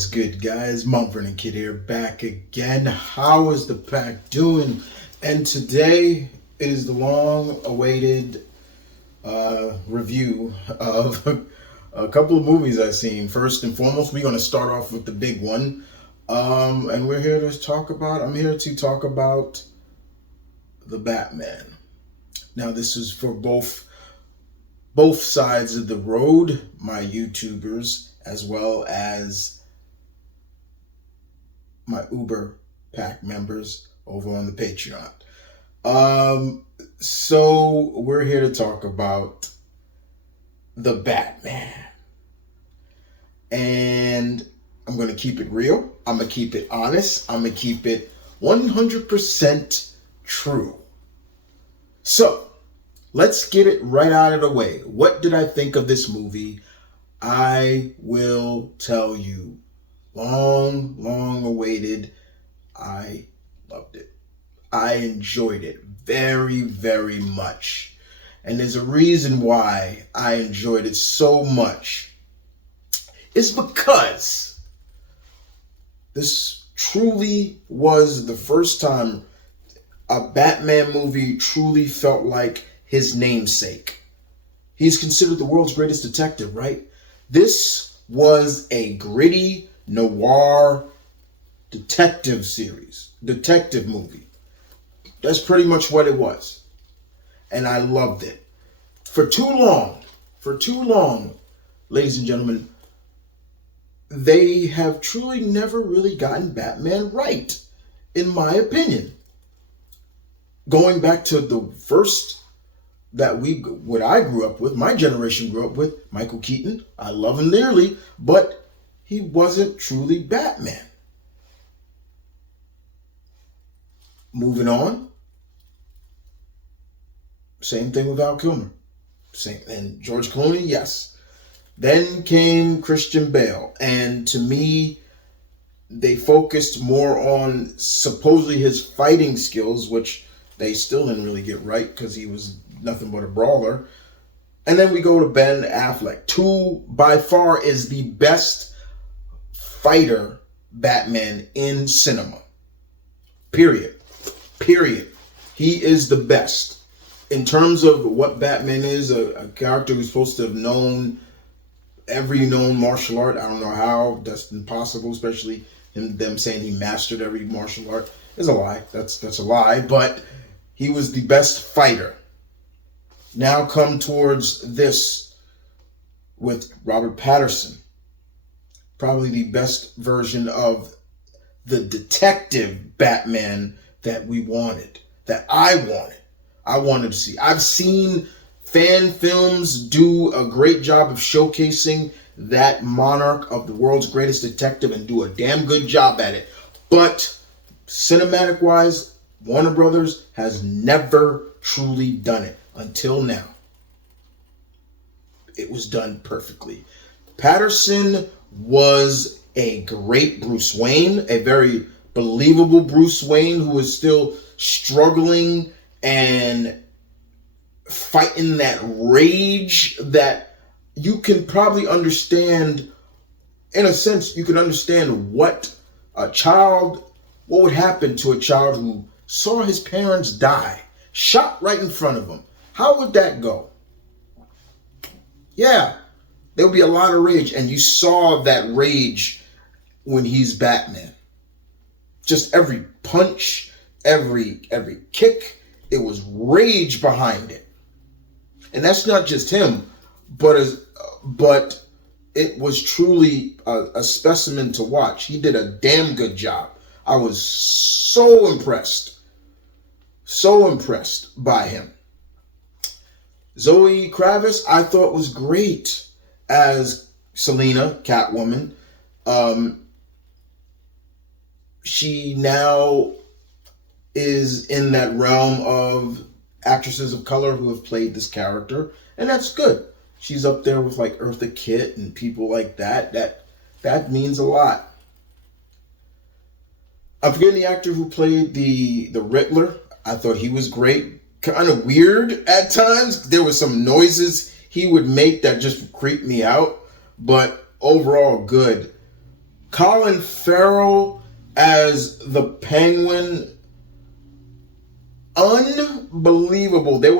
is good, guys? Mumford and Kid here, back again. How is the pack doing? And today is the long-awaited review of a couple of movies I've seen. First and foremost, we're going to start off with the big one. And I'm here to talk about the Batman. Now, this is for both sides of the road, my YouTubers, as well as my Uber Pack members over on the Patreon. So we're here to talk about the Batman. And I'm going to keep it real. I'm going to keep it honest. I'm going to keep it 100% true. So, let's get it right out of the way. What did I think of this movie? I will tell you, long awaited. I loved it. I enjoyed it very, very much. And there's a reason why I enjoyed it so much. It's because this truly was the first time a Batman movie truly felt like his namesake. He's considered the world's greatest detective, right? This was a gritty noir detective movie. That's pretty much what it was. And I loved it. For too long, ladies and gentlemen, they have truly never really gotten Batman right, in my opinion. Going back to the first what I grew up with, my generation grew up with, Michael Keaton. I love him dearly, but he wasn't truly Batman. Moving on. Same thing with Val Kilmer. And George Clooney, yes. Then came Christian Bale. And to me, they focused more on supposedly his fighting skills, which they still didn't really get right because he was nothing but a brawler. And then we go to Ben Affleck, who by far is the best fighter Batman in cinema. Period. He is the best. In terms of what Batman is, a character who's supposed to have known every known martial art. I don't know how. That's impossible, especially them saying he mastered every martial art. Is a lie. That's a lie. But he was the best fighter. Now come towards this with Robert Pattinson. Probably the best version of the detective Batman that we wanted. That I wanted to see. I've seen fan films do a great job of showcasing that monarch of the world's greatest detective and do a damn good job at it. But cinematic wise, Warner Brothers has never truly done it until now. It was done perfectly. Patterson was a great Bruce Wayne, a very believable Bruce Wayne who is still struggling and fighting that rage that you can probably understand. In a sense, you can understand what would happen to a child who saw his parents die, shot right in front of him. How would that go? Yeah, there would be a lot of rage, and you saw that rage when he's Batman. Just every punch, every kick, it was rage behind it. And that's not just him, but it was truly a specimen to watch. He did a damn good job. I was so impressed by him. Zoe Kravitz, I thought was great as Selena, Catwoman. She now is in that realm of actresses of color who have played this character, and that's good. She's up there with like Eartha Kitt and people like that. That means a lot. I'm forgetting the actor who played the Riddler. I thought he was great. Kind of weird at times. There were some noises he would make that just creeped me out, but overall good. Colin Farrell as the Penguin, unbelievable. There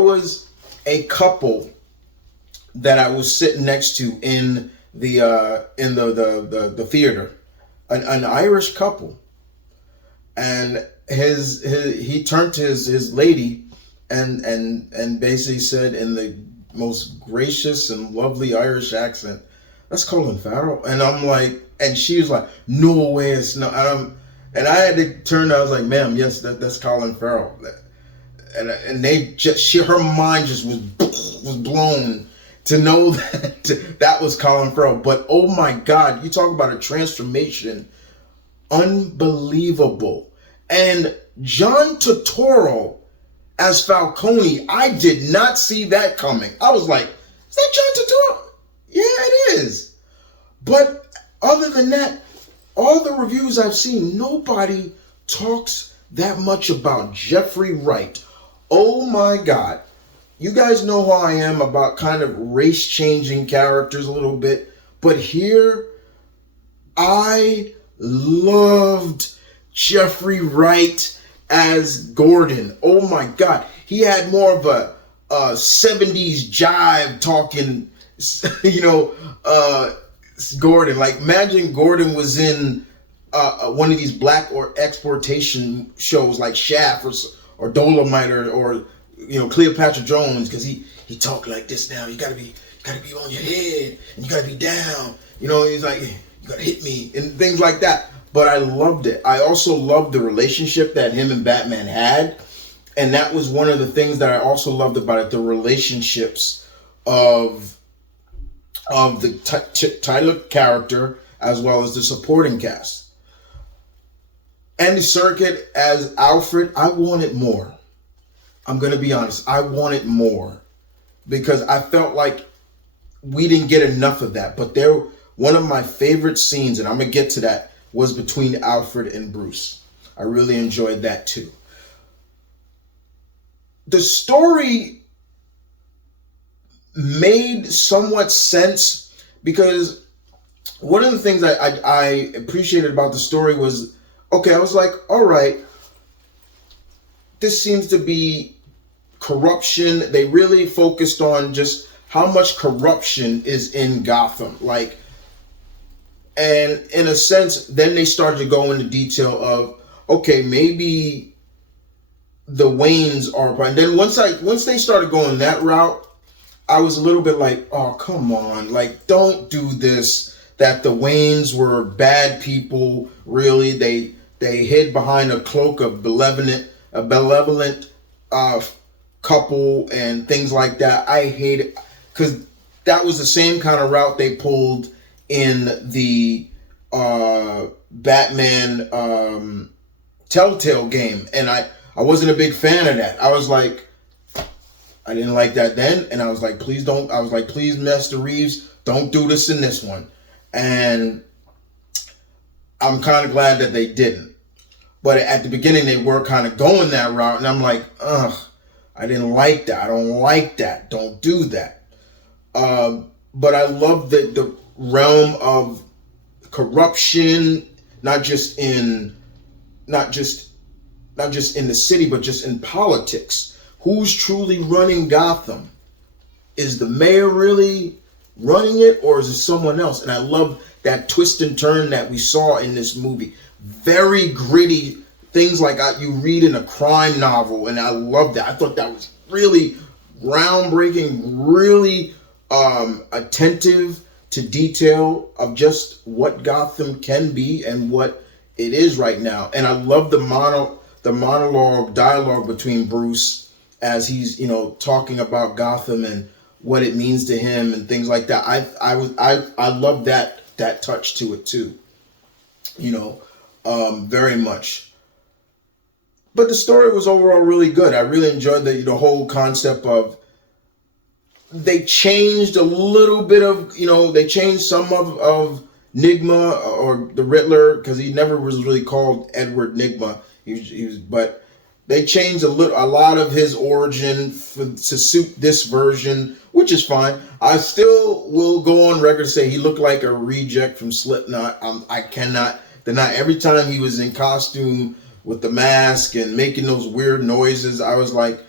was a couple that I was sitting next to in the theater, an Irish couple, and he turned to his lady and basically said in the most gracious and lovely Irish accent, "That's Colin Farrell." And I'm like, and she was like, "No way, it's not." And I had to turn. I was like, "Ma'am, yes, that's Colin Farrell." And her mind just was blown to know that was Colin Farrell. But oh my God, you talk about a transformation, unbelievable. And John Turturro as Falcone, I did not see that coming. I was like, is that John Turturro? Yeah, it is. But other than that, all the reviews I've seen, nobody talks that much about Jeffrey Wright. Oh my God. You guys know how I am about kind of race-changing characters a little bit. But here, I loved Jeffrey Wright as Gordon. Oh my God. He had more of a 70s jive talking, Gordon. Like, imagine Gordon was in one of these black or exploitation shows like Shaft or Dolomite or Cleopatra Jones, because he talked like this now. You gotta be on your head and you gotta be down. He's like, you gotta hit me and things like that. But I loved it. I also loved the relationship that him and Batman had. And that was one of the things that I also loved about it, the relationships of the Tyler character as well as the supporting cast. Andy Serkis as Alfred, I wanted more. I'm going to be honest. I wanted more because I felt like we didn't get enough of that. But one of my favorite scenes, and I'm going to get to that, was between Alfred and Bruce. I really enjoyed that too. The story made somewhat sense because one of the things I appreciated about the story was, okay, I was like, all right, this seems to be corruption. They really focused on just how much corruption is in Gotham. And in a sense, then they started to go into detail of, okay, maybe the Waynes are, and then once they started going that route, I was a little bit like, oh, come on, like, don't do this, that the Waynes were bad people, really. They hid behind a cloak of a benevolent couple and things like that. I hate it because that was the same kind of route they pulled in the Batman Telltale game, and I wasn't a big fan of that. I was like, I didn't like that then, and I was like, please don't. I was like, please, Master Reeves, don't do this in this one. And I'm kind of glad that they didn't. But at the beginning, they were kind of going that route, and I'm like, ugh, I didn't like that. I don't like that. Don't do that. But I love the realm of corruption, not just in the city, but just in politics. Who's truly running Gotham? Is the mayor really running it, or is it someone else? And I love that twist and turn that we saw in this movie. Very gritty things like you read in a crime novel, and I love that. I thought that was really groundbreaking, really attentive to detail of just what Gotham can be and what it is right now. And I love the dialogue between Bruce as he's talking about Gotham and what it means to him and things like that. I love that touch to it too. Very much. But the story was overall really good. I really enjoyed the whole concept of, they changed a little bit of, they changed some of Nigma or the Riddler, because he never was really called Edward Nigma. But they changed a lot of his origin to suit this version which is fine. I still will go on record to say he looked like a reject from Slipknot. I cannot deny every time he was in costume with the mask and making those weird noises, I was like,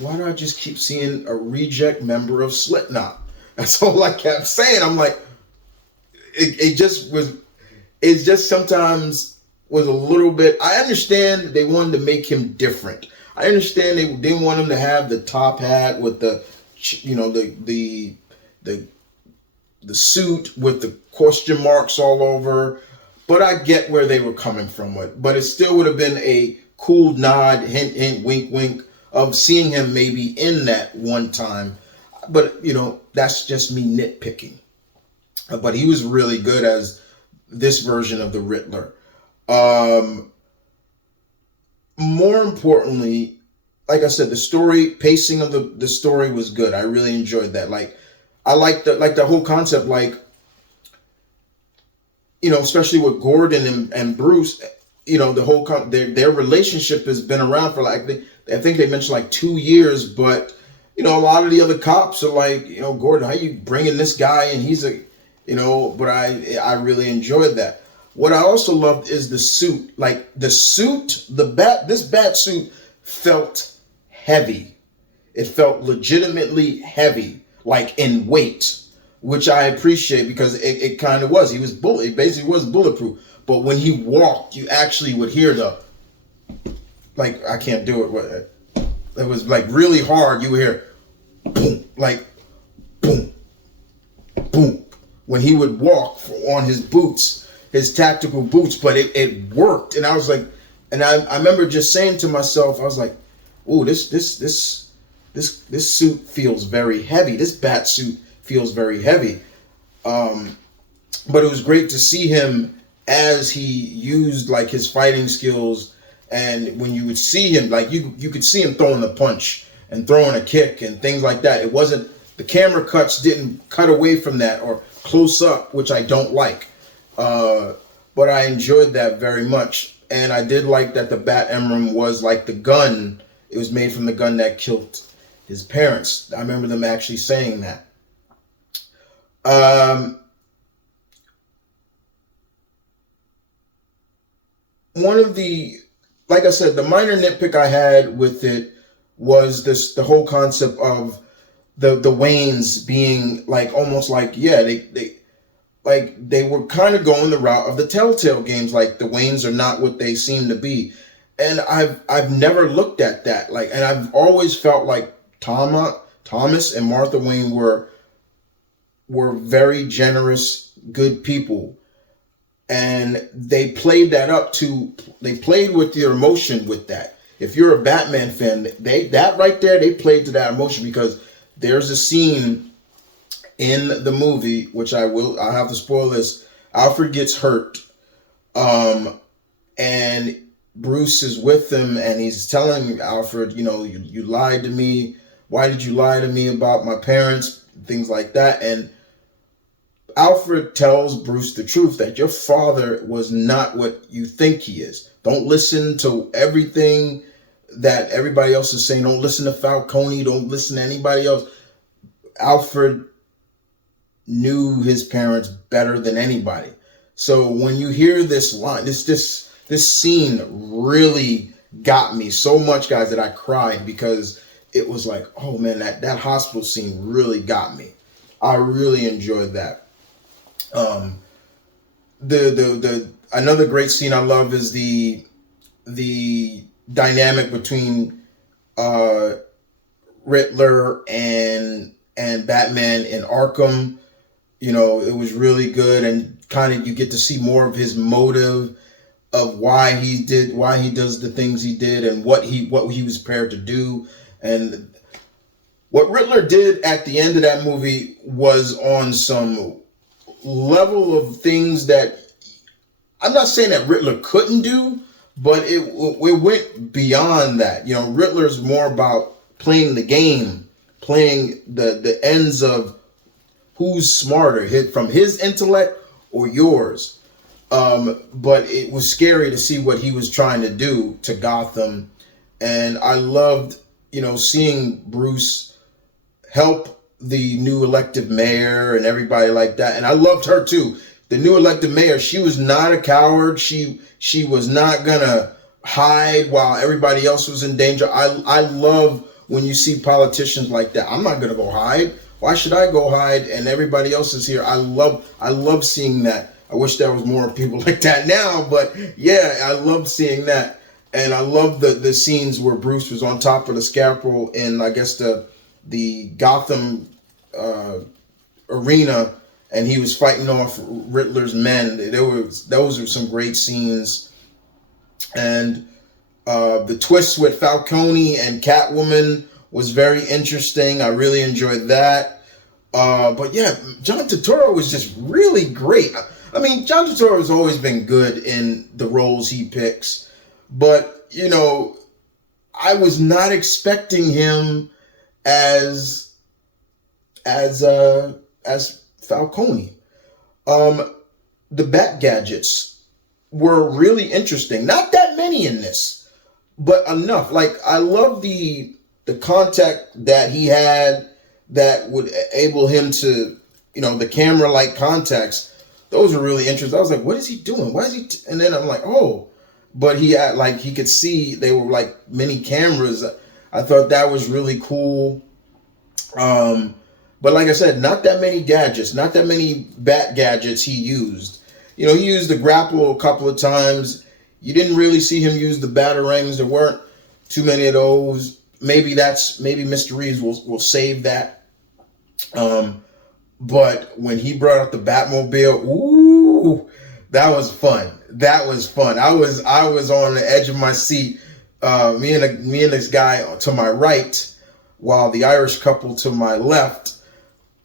why do I just keep seeing a reject member of Slipknot? That's all I kept saying. I'm like, it just sometimes was a little bit. I understand they wanted to make him different. I understand they didn't want him to have the top hat with the suit with the question marks all over. But I get where they were coming from with. But it still would have been a cool nod, hint, hint, wink, wink of seeing him maybe in that one time. But, that's just me nitpicking. But he was really good as this version of the Riddler. More importantly, like I said, the pacing of the story was good. I really enjoyed that. Like, I liked the whole concept, like, especially with Gordon and Bruce, the whole their relationship has been around for I think they mentioned like 2 years, but a lot of the other cops are like, Gordon, how you bringing this guy and he's but I really enjoyed that. What I also loved is the suit. Like the suit, this bat suit felt heavy. It felt legitimately heavy, like in weight, which I appreciate because it kind of was. It basically was bulletproof. But when he walked, you actually would hear I can't do it. It was like really hard. You would hear boom, like boom, boom. When he would walk on his boots, his tactical boots, but it worked. And I was like, and I remember just saying to myself, I was like, oh, this suit feels very heavy. This bat suit feels very heavy. But it was great to see him as he used like his fighting skills, and when you would see him, like you could see him throwing a punch and throwing a kick and things like that. It wasn't, the camera cuts didn't cut away from that or close up, which I don't like. But I enjoyed that very much. And I did like that the Bat Emblem was like the gun. It was made from the gun that killed his parents. I remember them actually saying that. One of the, like I said, the minor nitpick I had with it was the whole concept of the Waynes being like almost like, yeah, they were kind of going the route of the Telltale games. Like the Waynes are not what they seem to be. And I've never looked at that. Like, and I've always felt like Thomas and Martha Wayne were very generous, good people. And they played that up they played with your emotion with that. If you're a Batman fan, that right there, they played to that emotion, because there's a scene in the movie, which I'll have to spoil this. Alfred gets hurt, and Bruce is with him, and he's telling Alfred, you lied to me. Why did you lie to me about my parents? Things like that. And Alfred tells Bruce the truth, that your father was not what you think he is. Don't listen to everything that everybody else is saying. Don't listen to Falcone. Don't listen to anybody else. Alfred knew his parents better than anybody. So when you hear this line, this scene really got me so much, guys, that I cried, because it was like, oh man, that hospital scene really got me. I really enjoyed that. Another great scene I love is the dynamic between Riddler and Batman in Arkham. It was really good, and kind of you get to see more of his motive of why he does the things he did, and what he was prepared to do. And what Riddler did at the end of that movie was on some level of things that I'm not saying that Riddler couldn't do, but it went beyond that. Riddler's more about playing the game, playing the ends of who's smarter, from his intellect or yours. But it was scary to see what he was trying to do to Gotham. And I loved, seeing Bruce help the new elected mayor and everybody like that. And I loved her too. The new elected mayor, she was not a coward. She was not gonna hide while everybody else was in danger. I love when you see politicians like that. I'm not gonna go hide. Why should I go hide and everybody else is here? I love seeing that. I wish there was more people like that now, but yeah, I love seeing that. And I love the scenes where Bruce was on top of the scaffold in, I guess, the Gotham arena, and he was fighting off Riddler's men. Those were some great scenes. And the twist with Falcone and Catwoman was very interesting. I really enjoyed that. But yeah, John Turturro was just really great. I mean, John Turturro has always been good in the roles he picks. But, you know, I was not expecting him as Falcone. The Bat gadgets were really interesting. Not that many in this, but enough. Like, I love the contact that he had that would enable him to, you know, the camera-like contacts. Those were really interesting. I was like, what is he doing? Why is he? And then I'm like, oh. But he had, like, he could see they were like mini cameras. I thought that was really cool. But like I said, not that many gadgets, not that many Bat gadgets he used. You know, he used the grapple a couple of times. You didn't really see him use the batarangs. There weren't too many of those. Maybe Mr. Reeves will save that. But when he brought up the Batmobile, ooh, that was fun. That was fun. I was on the edge of my seat. Me and this guy to my right, while the Irish couple to my left,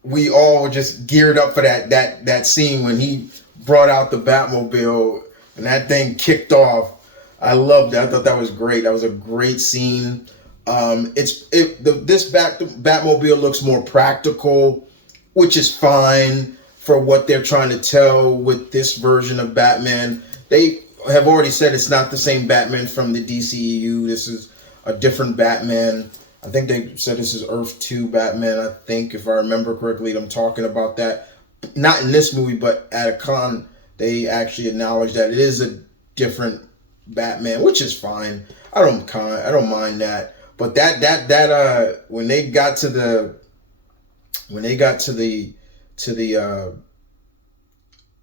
we all were just geared up for that scene when he brought out the Batmobile and that thing kicked off. I loved it. I thought that was great. That was a great scene. This Batmobile looks more practical, which is fine for what they're trying to tell with this version of Batman. They have already said it's not the same Batman from the DCEU. This is a different Batman. I think they said this is Earth 2 Batman, I think, if I remember correctly. I'm talking about that. Not in this movie, but at a con, they actually acknowledged that it is a different Batman, which is fine. I don't mind that. But that when they got to the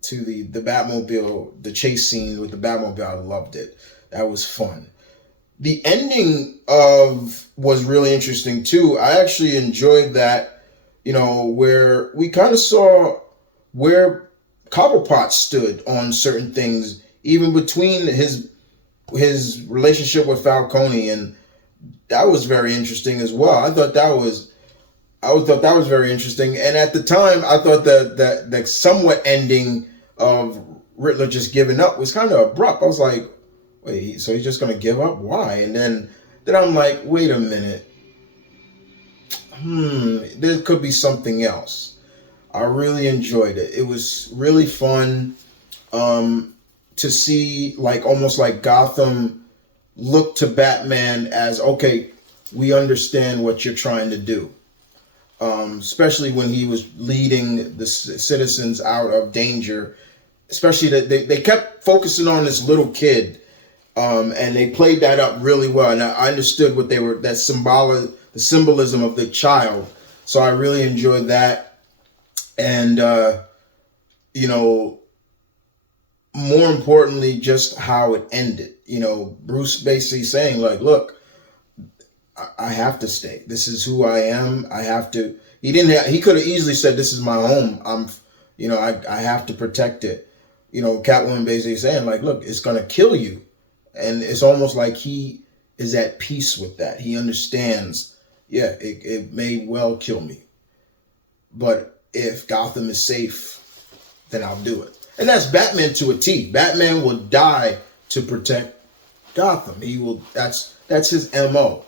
Batmobile, the chase scene with the Batmobile, I loved it. That was fun. The ending was really interesting too. I actually enjoyed that, you know, where we kind of saw where Cobblepot stood on certain things, even between his relationship with Falcone, and that was very interesting as well. I thought that was very interesting. And at the time, I thought the somewhat ending of Riddler just giving up was kind of abrupt. I was like, wait, so he's just going to give up? Why? And then I'm like, wait a minute. There could be something else. I really enjoyed it. It was really fun to see, like, almost like Gotham look to Batman as, okay, we understand what you're trying to do. Especially when he was leading the citizens out of danger. Especially that they kept focusing on this little kid. And they played that up really well. And I understood what the symbolism of the child. So I really enjoyed that. And, you know, more importantly, just how it ended. You know, Bruce basically saying, like, look, I have to stay. This is who I am. I have to. He could have easily said, this is my home. I have to protect it. You know, Catwoman basically saying, like, look, it's going to kill you. And it's almost like he is at peace with that. He understands, yeah, it may well kill me. But if Gotham is safe, then I'll do it. And that's Batman to a T. Batman will die to protect Gotham. That's his MO.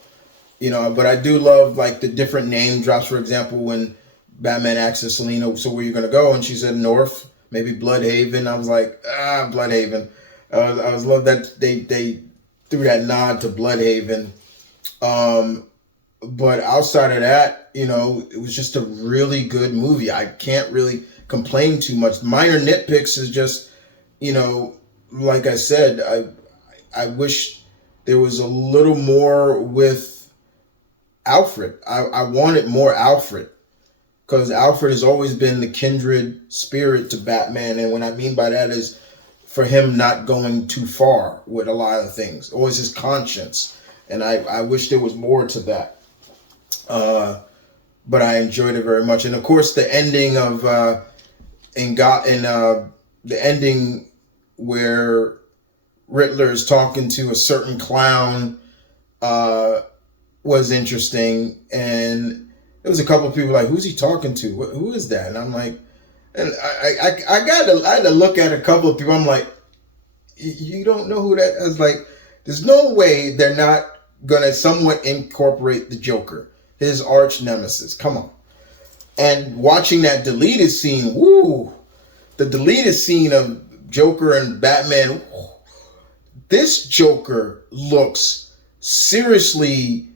You know, but I do love, like, the different name drops. For example, when Batman asked Selina, so where you going to go? And she said North, maybe Bloodhaven. I was like, Bloodhaven. I was love that they threw that nod to Bloodhaven. But outside of that, it was just a really good movie. I can't really complain too much. Minor nitpicks is just, like I said, I wish there was a little more with Alfred. I wanted more Alfred, because Alfred has always been the kindred spirit to Batman. And what I mean by that is for him not going too far with a lot of things, always his conscience. And I wish there was more to that. But I enjoyed it very much. And of course, the ending of the ending where Riddler is talking to a certain clown was interesting. And there was a couple of people like, who's he talking to? Who is that? And I'm like, and I had to look at a couple of people. I'm like, you don't know who that is? I was like, there's no way they're not gonna somewhat incorporate the Joker, his arch nemesis. Come on. And watching that deleted scene, the deleted scene of Joker and Batman, this Joker looks seriously,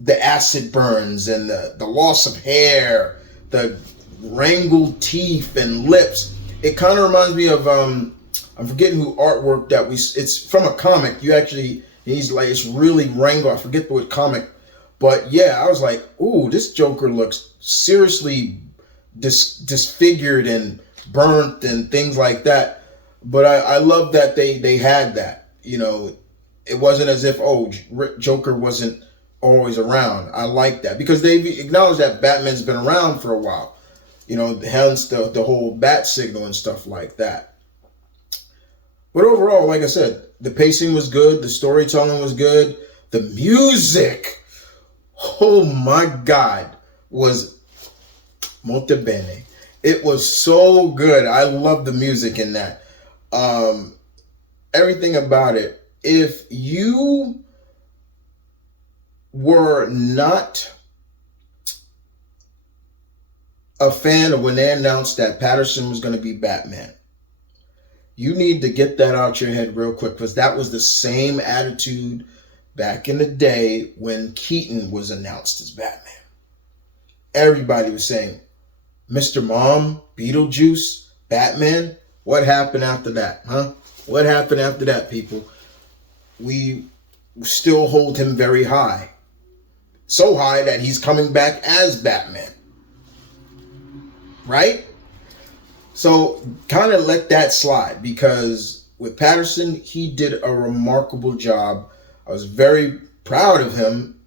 the acid burns and the loss of hair, the wrangled teeth and lips. It kind of reminds me of, I'm forgetting who artwork that it's from a comic. He's like, it's really wrangled. I forget what comic. But yeah, I was like, ooh, this Joker looks seriously disfigured and burnt and things like that. But I love that they had that. It wasn't as if, Joker wasn't always around. I like that because they acknowledged that Batman's been around for a while. Hence the whole bat signal and stuff like that. But overall, like I said, the pacing was good. The storytelling was good. The music, oh my God, was molto bene. It was so good. I love the music in that. Everything about it. If you were not a fan of when they announced that Patterson was going to be Batman, you need to get that out your head real quick, because that was the same attitude back in the day when Keaton was announced as Batman. Everybody was saying, Mr. Mom, Beetlejuice, Batman. What happened after that, huh? What happened after that, people? We still hold him very high. So high that he's coming back as Batman. Right? So kind of let that slide, because with Patterson, he did a remarkable job. I was very proud of him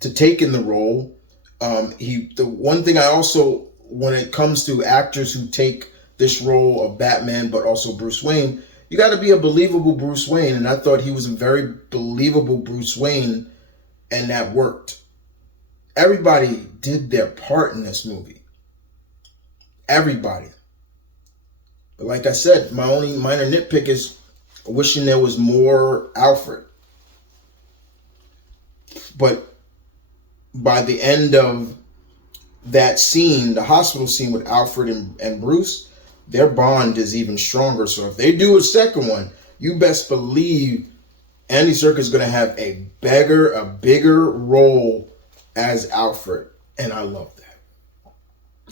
to take in the role. The one thing I also, when it comes to actors who take this role of Batman, but also Bruce Wayne, you got to be a believable Bruce Wayne. And I thought he was a very believable Bruce Wayne, and that worked. Everybody did their part in this movie. Everybody. But like I said, my only minor nitpick is wishing there was more Alfred. But by the end of that scene, the hospital scene with Alfred and Bruce, their bond is even stronger. So if they do a second one, you best believe Andy Serkis is going to have a bigger role as Alfred. And I love that.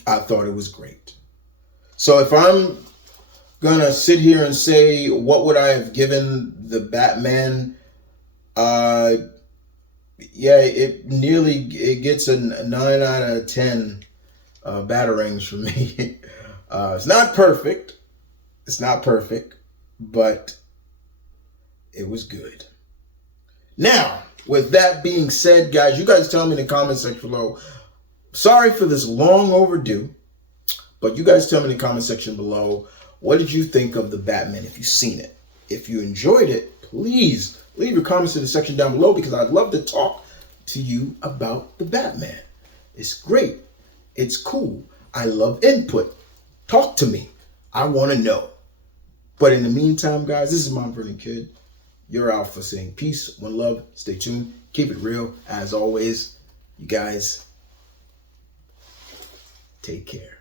I thought it was great. So if I'm going to sit here and say, what would I have given the Batman? It gets a 9 out of 10 batarangs from me. It's not perfect. But it was good. Now, with that being said, guys, you guys tell me in the comment section below. Sorry for this long overdue, but you guys tell me in the comment section below, what did you think of the Batman if you've seen it? If you enjoyed it, please leave your comments in the section down below, because I'd love to talk to you about the Batman. It's great. It's cool. I love input. Talk to me. I want to know. But in the meantime, guys, this is Mount Vernon Kid, your Alpha, saying peace, one love, stay tuned, keep it real. As always, you guys, take care.